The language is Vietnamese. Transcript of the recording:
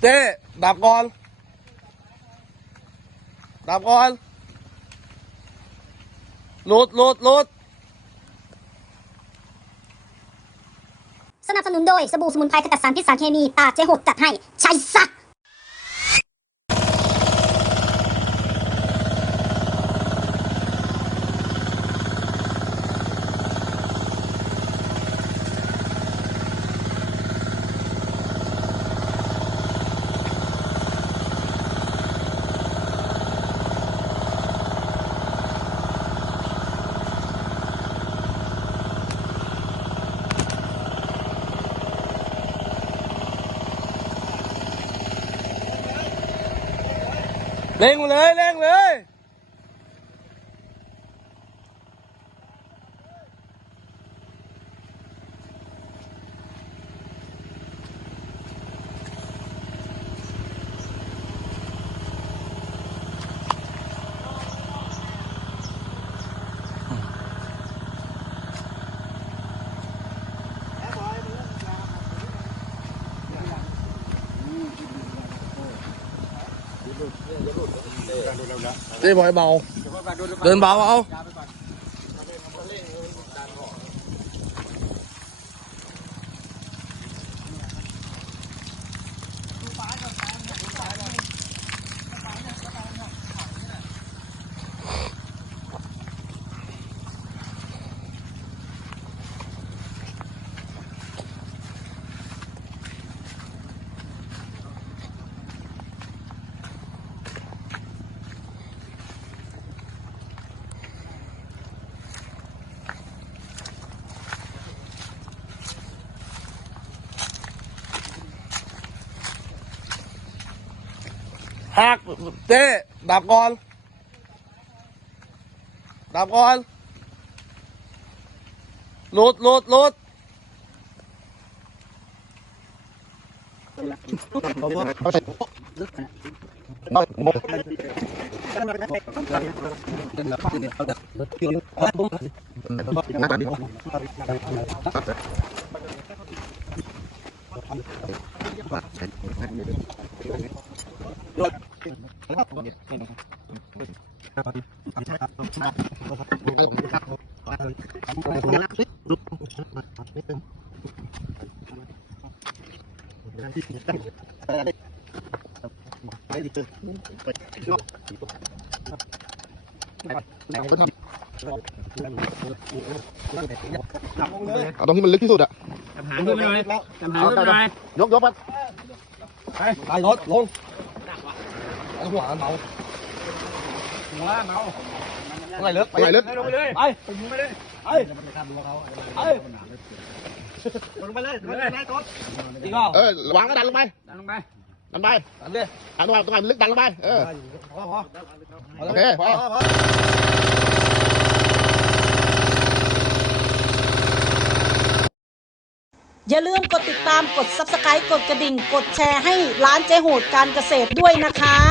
เจ๊ดับก่อน ดับก่อนลดลดลดสนับสนุนโดย สบู่สมุนไพรขัดสาร พิษสารเคมี ตาเจ๊หกจัดให้ ใชัสัก lên lại, lên lên lên Đi mọi bao, Đơn bao bao. Đạp Tê Đạp con Đạp con Lốt lốt lốt Thank you. À, đồng hình mình lấy cái sốt ạ Em hạ luôn rồi Em hạ luôn rồi Dốt dốt anh Đây, lột luôn เอาหไปเมาหไปเมาไปเลยไปเลยไปไปเลยไปลงไปเลยลงไปเลยตดเออวางก็ดันลงไปดันลงไปดันไปดันดิดันลงไปตัวมันลึกดันลงไปเออพอพอโอเคพอพออย่าลืมกดติดตาม กด subscribe กดกระดิ่ง กดแชร์ให้ร้านเจ๊หูดการเกษตรด้วยนะคะ